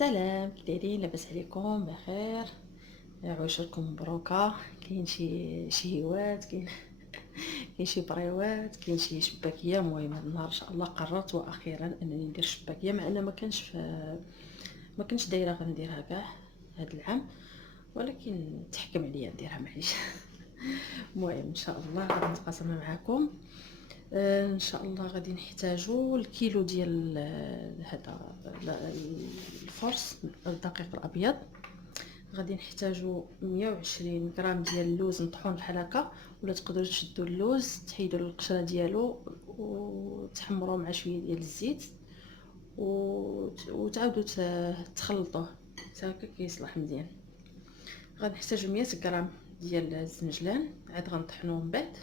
سلام، كي دايرين؟ لاباس عليكم؟ بخير؟ عواشركم مبروكه. كاين شي هوات، كاين شي بريوات، كاين شي شباكيه. المهم هاد النهار ان شاء الله قررت واخيرا انني ندير شباكيه، مع ان ما كنتش دايره غنديرها كاع هاد العام، ولكن تحكم عليا نديرها معليش. المهم ان شاء الله غادي نتقاسم معكم. ان شاء الله غادي نحتاجو الكيلو ديال هذا الفرص الدقيق الابيض. غادي نحتاجو 120 غرام ديال اللوز مطحون بحال هكا، ولا تقدروا تشدوا اللوز تحيدوا القشره ديالو وتحمروه مع شويه ديال الزيت وتعاودوا تخلطوه حتى هكا كيصلح مزيان. غنحتاجو 100 غرام ديال الزنجلان، عاد غنطحنوه من بعد.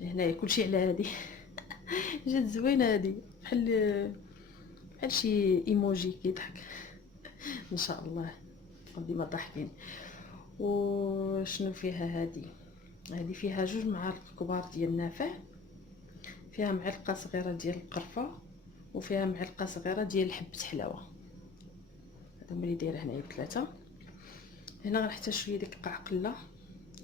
هنايا كلشي على هادي. جات زوينه هادي، بحال شي ايموجي كيضحك. ان شاء الله ديما ضاحكين. وشنو فيها هادي فيها 2 معالق كبار ديال النافع، فيها معلقه صغيره ديال القرفه، وفيها معلقه صغيره ديال حبه حلاوه. هذا اللي دايره هنايا بثلاثه. هنا غنحتاج شويه ديك القعقله،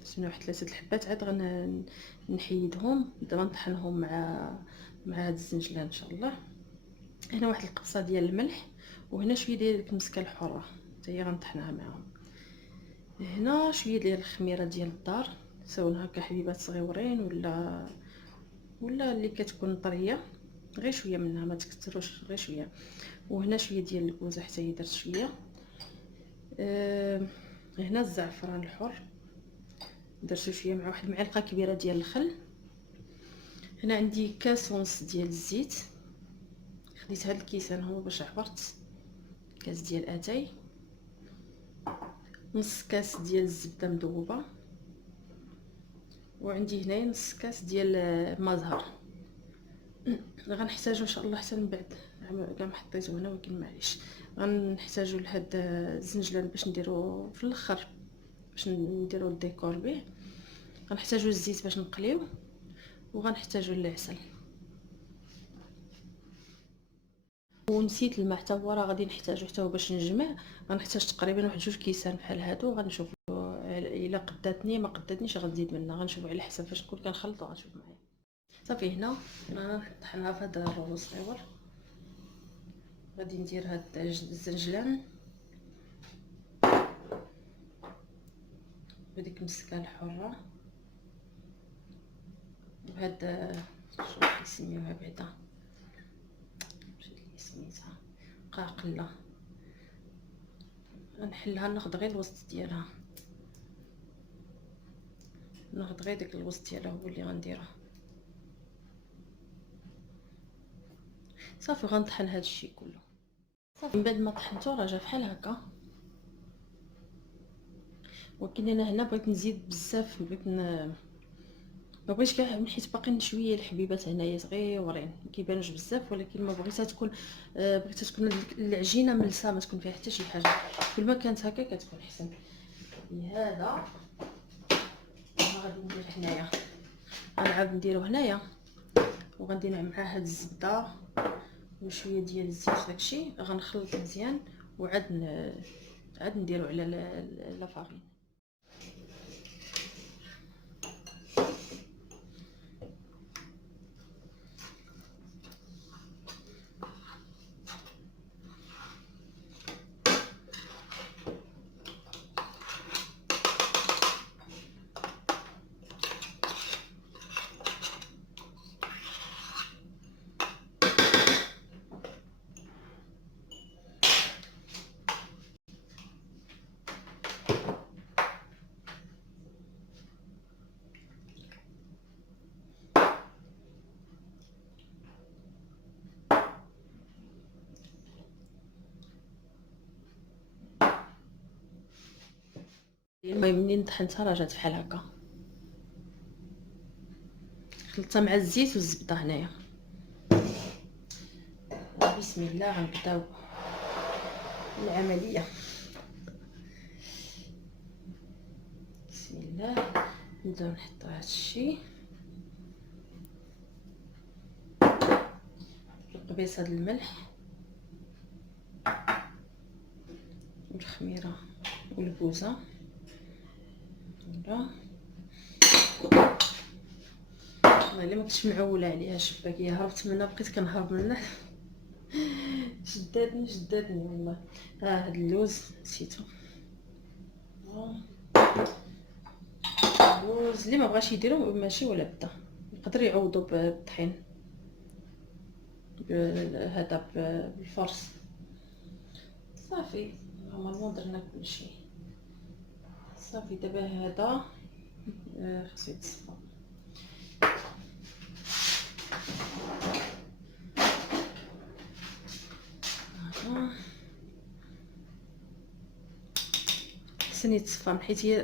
شنو واحد 3 الحبات، عاد نحيدهم دابا نطحنهم مع هاد الزنجلان ان شاء الله. هنا واحد القبصه ديال الملح، وهنا شويه ديال ديك المسكه الحره حتى هي غنطحنها معاهم. هنا شويه ديال الخميره ديال الدار، سواء هكا حبيبات صغيورين ولا اللي كتكون طريه، غير شويه منها ما تكثروش، غير شويه. وهنا شويه ديال الكوزه حتى هي درت شويه. هنا الزعفران الحر درت شويه مع واحد المعلقه كبيره ديال الخل. هنا عندي كاس ونص ديال الزيت، خديت هاد الكيسان هما باش عبرت. كاس ديال اتاي، نص كاس ديال الزبده مذوبه، وعندي هنايا نص كاس ديال ما زهر. غنحتاجو ان شاء الله حتى من بعد، كاع ما حطيته هنا ولكن معليش. غنحتاجو لهاد الزنجلان باش نديرو في الاخر، باش نديرو الديكور به. غنحتاجو الزيت باش نقليو، وغنحتاجو العسل. ونسيت الماء حتى هو راه غادي نحتاجو حتى هو باش نجمع. غنحتاج تقريبا واحد 2 كيسان بحال هادو. غنشوف الا قداتني، ما قداتنيش غنزيد منها، غنشوف على حسب فاش نكون كنخلط غنشوف معايا. صافي هنا طحنها في هذا الرول الصغيور. غادي ندير هاد الزنجلان بديك المسكه الحره، وهاد شنو كيسميوها بعدا، مشيت لي سميتها، قاقله. غنحلها ناخذ غير الوسط ديالها، ناخذ غير داك الوسط ديالها هو اللي غنديره. صافي غنطحن هاد الشيء كله. صافي من بعد ما طحنته راه جا بحال هكا. ولكن انا هنا بغيت نزيد بزاف، ما بغيتش كاع، حيت باقيين شويه الحبيبات هنايا صغيورين ما كيبانوش بزاف، ولكن ما بغيتها تكون بغيتها تكون العجينه ملسه، ما تكون فيها حتى شي حاجه. كل ما كانت هكا كتكون احسن. لهذا غادي ندير هنايا، غنعاود نديرو هنايا، وغندير مع هاد الزبده وشويه ديال الزيت داكشي. غنخلط مزيان عاد نديرو على لا فارين. المهم منين طحنتها راه جات بحال هكا، خلطتها مع الزيت والزبده هنايا. بسم الله غنبداو العمليه. بسم الله نبداو نحطو هذا الشيء القبيصه د الملح، والخميره والبوزه. فوالا والله ما كنتش معوله عليها الشباكيه، هربت منها بقيت كنهرب منها. شدادني والله. هاد اللوز نسيتو، اللوز اللي ما بغاش يديرو ماشي ولا بدا يقدر يعوضو بالطحين هذا بالفرص. صافي نورمالمون درنا كلشي صافي. دابا هذا خصو يتصفى. حسن يتصفى حيت هي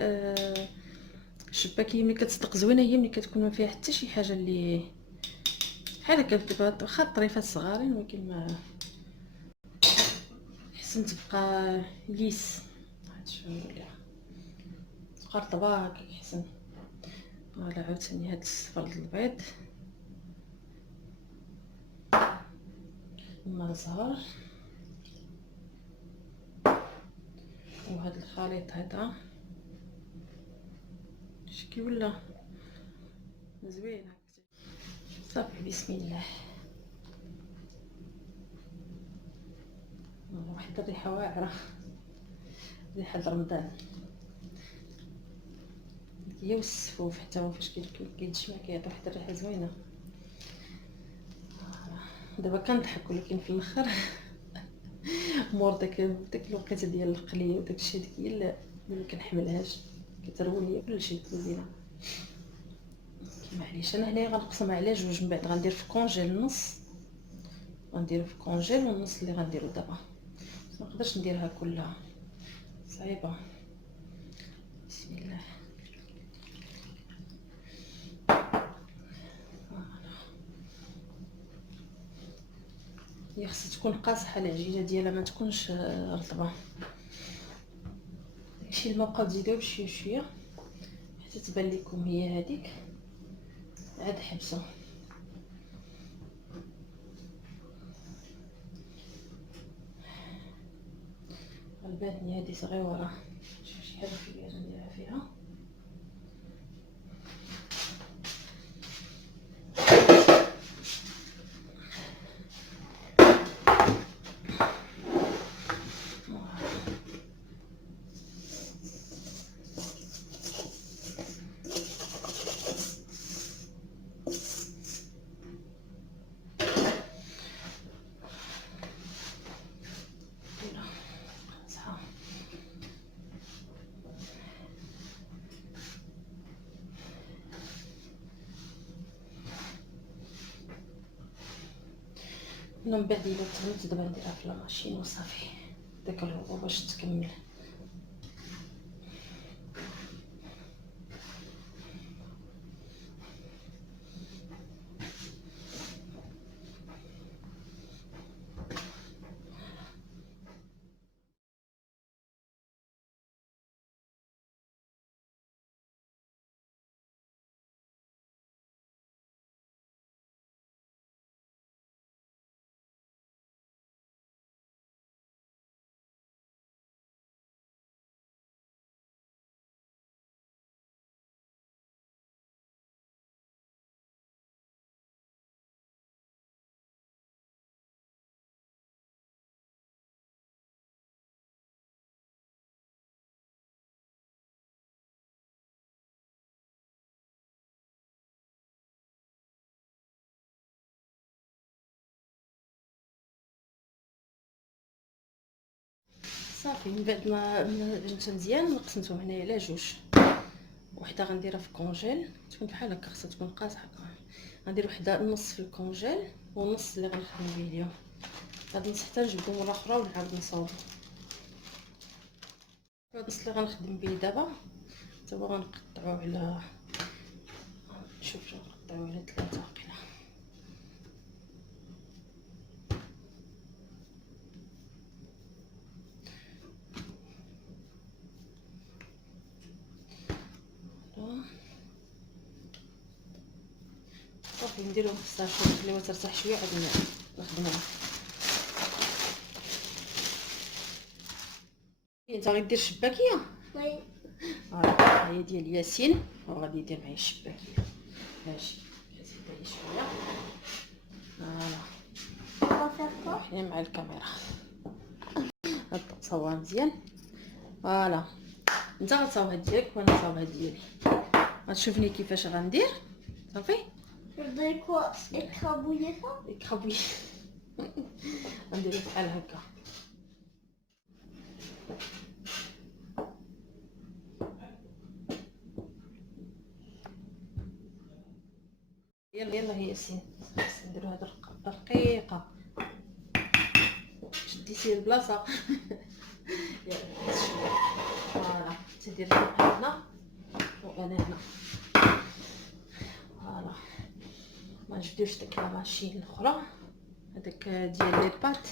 الشباكيه ملي كتصدق زوينه هي ملي كتكون ما فيها حتى شي حاجه اللي بحال هكا دابا واخا الطريفات صغارين ولكن ما حسن تبقى ليس. هادشي نقول لها قرطبه هكا حسن. فوالا عاوتاني هاد الصفر د البيض مع الزهر وهاد الخليط هذا شكي ولا زوين. صافي بسم الله. واحد الريحه واعره، ريحه رمضان. هي والسفوف حتى هو فاش كيتجمع كيعطي واحد الريحه زوينه. دابا كنضحك ولكن في الاخر مور داك الوقيته ديال القليه وداك الشيء ديك هي اللي ما كنحملهاش، كترول ليا كلشي كلنا. معليش انا هنايا غنقسمها على جوج، من بعد غندير في كونجيل النص، غنديرو في كونجيل والنص اللي غنديرو دابا. ما نقدرش نديرها كلها صعيبه. بسم الله. هي خصها تكون قاصحه العجينه ديالها ما تكونش رطبه. داكشي اللي مابقاو تزيدوه بشويه بشويه حتى تبان لكم هي هذيك. عاد حبسوا غلباتني هذه صغيره. شوف شي حاجه كبيره نديرها فيها. من بعد الا تهمت دابا نديرها في لاماشين وصافي. داك الربوه باش تكمل. صافي من بعد ما جبت مزيان قسمتهم هنايا على جوج. وحده غنديرها في كونجيل تكون بحال هكا، خصها تكون قاصحه. غندير وحده نص في الكونجيل ونص اللي غنخدم به اليوم. هاد النص حتى نجبدو مره اخرى ونعاود نصاوبو. هاد النص اللي غنخدم به دابا حتى هو غنقطعوه على شوف غنقطعوه على 3 واقيلا. صافي نديروهم في الساشو نخليوها ترتاح شويه عاد نخدموها. انت غدير الشباكيه. وي. هي ديال ياسين وغادي يدير معايا الشباكيه. ماشي زيد هي شويه. فوالا On va faire quoi? حنا مع الكاميرا هاد تصاوبها مزيان. فوالا انت غتصاوبها ديالك وانا نصاوبها ديالي. غتشوفني كيفاش غندير. صافي Je voudrais quoi? Écrabouiller ça? يكخبي غندير بحال هكا. يلا يلا هي ياسين خاصنا نديرو هاد الرقيقه. شديتي البلاصه. يلا شويه. فوالا تدير هنا وانا هنا. فوالا ما نجبدوش ديك لا ماشين الاخرى هذاك ديال لي بات.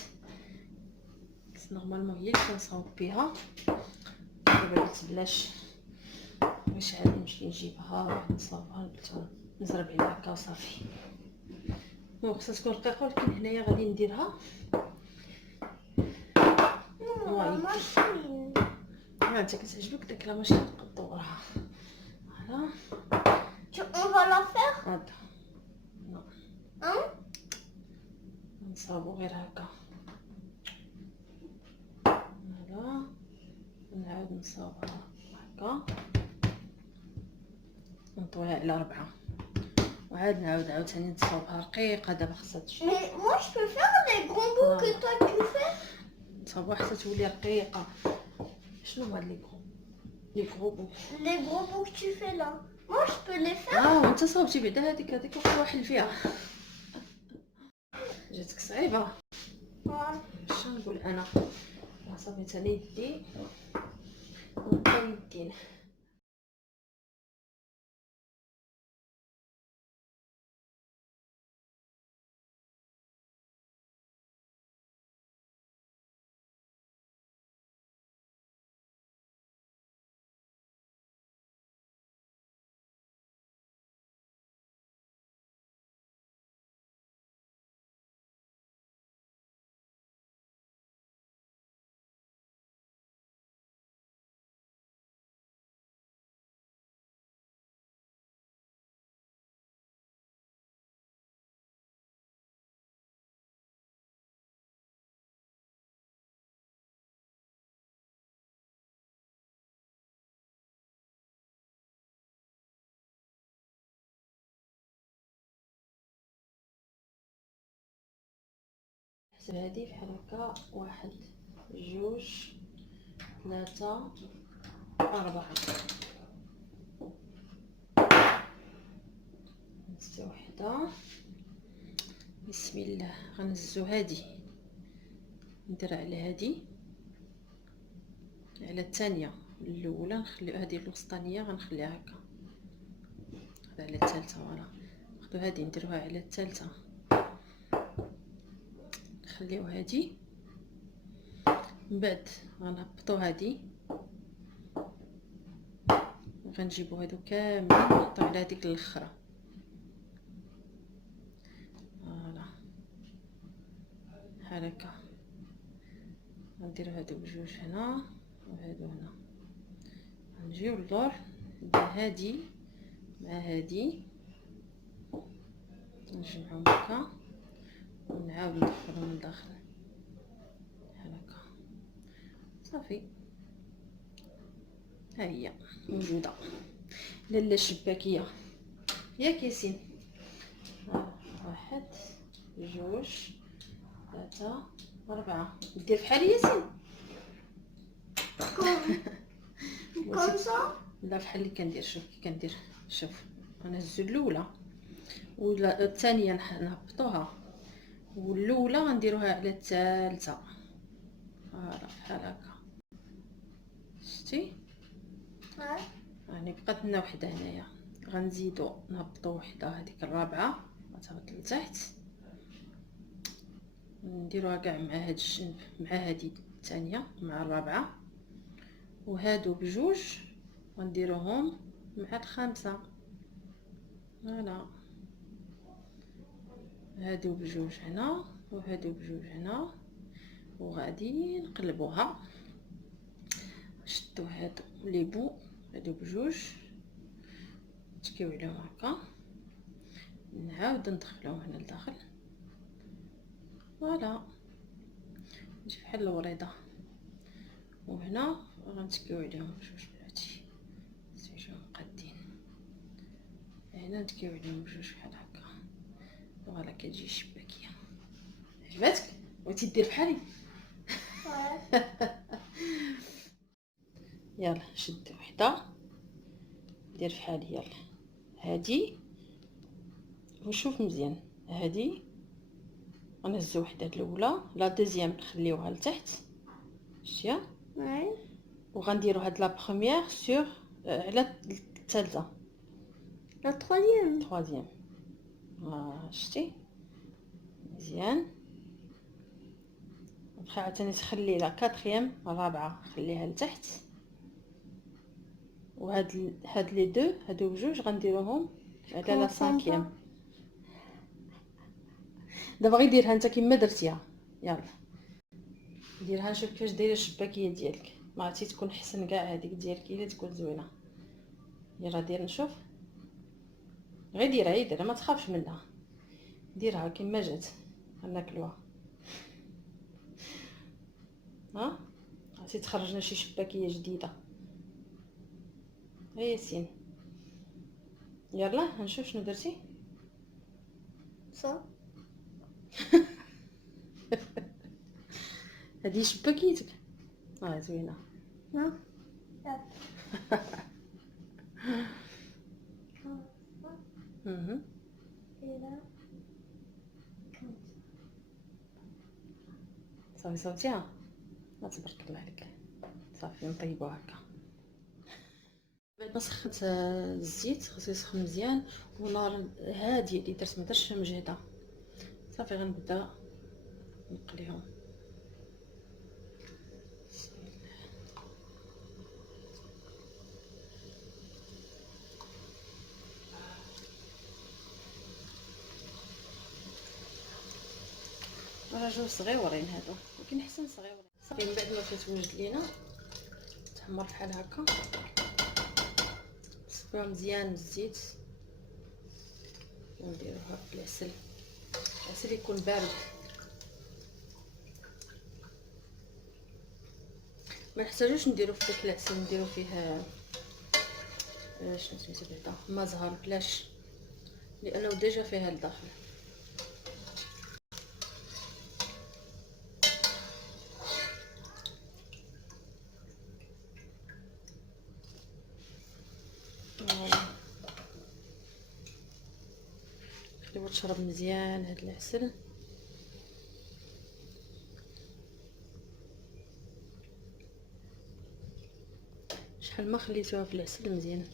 نورمالمون هي اللي كنصاوب بها. دابا قلت بلاش واش عاد نمشي نجيبها نصاوبها نزرب عليها هكا وصافي. المهم خصها تكون رقيقه ولكن هنايا غادي نديرها. Non, machine. انت كتعجبك داك لا ماشين تدورها. فوالا On va la faire? هادا Hein? نصاوبو غير هكا. فوالا نعاود نصاوبها هكا نطويها على 4 وعاد نعاود عاوتاني نصاوبها رقيقه. دابا خصها تشد Mais moi je peux faire les grands bouts que toi tu fais? نصاوبها حتى تولي رقيقه. شنو هما لي كروبو؟ Les gros bouts que tu fais là. Moi je peux les faire? وانت صاوبتي بعدا هذيك وقت واحد فيها. جاتك صعيبه. Ouais. شنو نقول انا صافي تاني يدي وانت يدين. حسب هادي بحال هكا 1 2 3 4 نزيد وحده. بسم الله غنزو هادي نديرها على هادي على الثانيه. الاولى نخليو هادي الوسطانيه غنخليها هكا هذا على الثالثه. فوالا ناخدو هادي نديروها على الثالثه نخليو هادي. من بعد غنهبطو هادي غنجيبو هادو كاملين نحطو على هاديك الاخرى. فوالا بحال هكا غنديرو هادو بجوج هنا وهادو هنا. غنجيو للور ندير هادي مع هادي نجمعهم هكا ونعاود ندخلهم لداخل بحال هكا صافي. ها هي موجوده. لاله الشباكيه ياك ياسين. 1 2 3 4 دير بحال ياسين. Comme ça? لا بحال اللي كندير. شوف كي كندير. شوف غنهزو الاولى ولا الثانيه نهبطوها والاولى غنديروها على الثالثه. فوالا بحال هكا شتي. Ouais. يعني بقات لنا وحده هنايا. غنزيدو نهبطو وحده هذيك الرابعه غتهبط لتحت نديروها كاع مع هاد الجنب مع هذه الثانيه مع الرابعه وهادو بجوج غنديروهم مع الخامسه. فوالا هادو بجوج هنا وهادو بجوج هنا وغادي نقلبوها نشدو هادو لي بو هادو بجوج نتكيو عليهم هكا، نعاود ندخلوهم هنا لداخل. فوالا نجي بحال الوريضه، وهنا غنتكيو عليهم بجوج بلاتي يجيو مقادين. هنا نتكيو عليهم بجوج بحال هكا. فوالا كتجي شباكيه. عجباتك؟ بغيتي دير بحالي؟ يلا شد وحده دير بحالي. يلا هادي وشوف مزيان، هادي غنهزو وحده الاولى، لا دوزيام نخليوها لتحت شتيها، وغنديرو هاد لا بروميير سور على الثالثه، La troisième. troisième. شتي مزيان. بقى عاوتاني تخلي لا كاتريام الرابعه خليها لتحت، هاد لي دو هادو بجوج غنديروهم على لا سانكيام. دابا غير ديرها انت كيما درتيها. يلا ديرها نشوف كيفاش دايره الشباكيه ديالك، ما عرفتي تكون حسن كاع هذيك ديالك الا تكون زوينه. يلا دير نشوف، غير ديرها ما تخافش منها، ديرها كيما جات غناكلوها. عرفتي تخرجنا شي شباكيه جديده. ياسين يلا نشوف شنو درتي. Ça. هذه شباكيتك زوينه. Non. اها Et là. صافي صوتيها، ما تبارك الله عليك. صافي نطيبوها هكا. بعد ما سخنت الزيت خصو يسخن مزيان ونار هاديه اللي درت، ما درتش مجهده. صافي غنبدا نقليهم. راه جوج صغيورين هادو، ولكن احسن صغيورين. صافي من بعد ما كتوجد لينا تحمر بحال هكا، نصفيوها مزيان بالزيت ونديروها بالعسل. العسل يكون بارد، ما نحتاجوش نديرو في داك العسل، نديرو فيه شنو سميتو بعدا ما زهر بلاش، لانه ديجا فيها لداخل. خليوها تشرب مزيان هاد العسل. شحال ما خليتوها في العسل مزيان.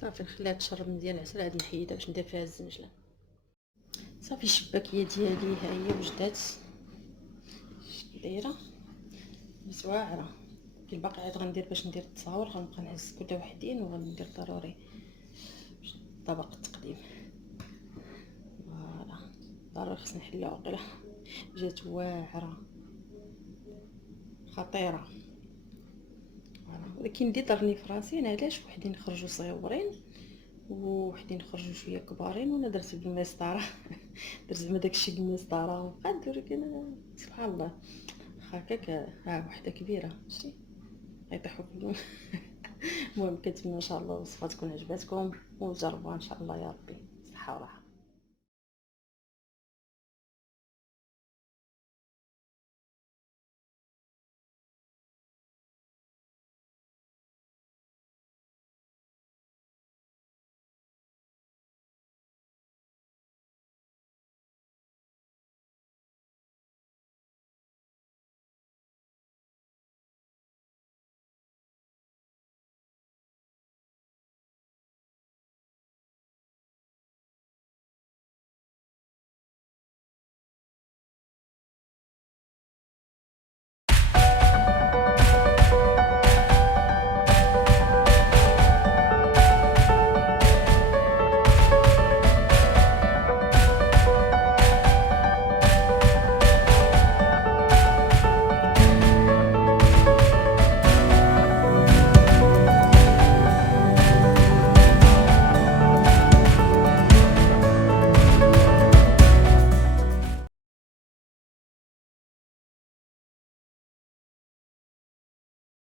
صافي نخليها تشرب مزيان العسل، عاد نحيدها باش ندير فيها الزنجله. صافي الشباكيه ديالي ها هي وجدات كي دايره زواعره. كي الباقي عاد غندير باش ندير التصاور، غنبقى نهز كل وحدين وغندير ضروري طبق التقديم. فوالا ضروري خص نحلها وقيلا جات واعره خطيره. ولكن دي ضرني فراسين علاش وحدين خرجوا صغيورين وحدين خرجوا شويه كبارين، وانا درت بالمسطره درت زعما داكشي بالمسطره وبقات، ولكن سبحان الله هكاك. وحده كبيره شتي غيطيحوا كلهم. المهم كنتمنى ان شاء الله الوصفه تكون عجباتكم وجربوها ان شاء الله يا ربي. صحه وراحه.